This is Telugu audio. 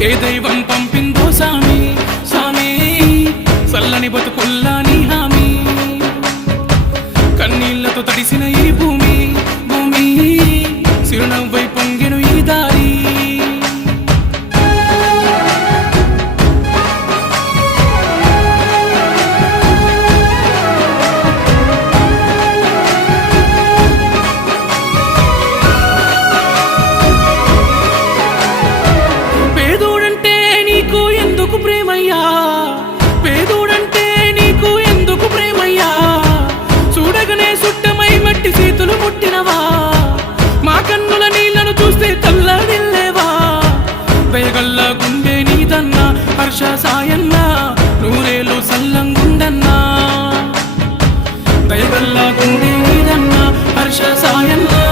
ఏ దైవం పంపిందో సామి సామి చల్లని బతుకుల్లా నీ హామీ కన్నీళ్లతో తడిసిన ఈ భూమి భూమి చిరునవ్వై పొంగెను ఈ దారి పేదోడంటే నీకు ఎందుకు ప్రేమయ్యా చూడగనే సుట్టమై మట్టి చేతులు ముట్టినవా మా కన్నుల నీళ్లను చూస్తే తల్లడిల్లేవా దయగల్లా గుండె నీదన్నా హర్ష సాయన్నా నూరేలు సల్లంగుండన్నా దయగల్లా గుండె నీదన్నా హర్ష సాయన్నా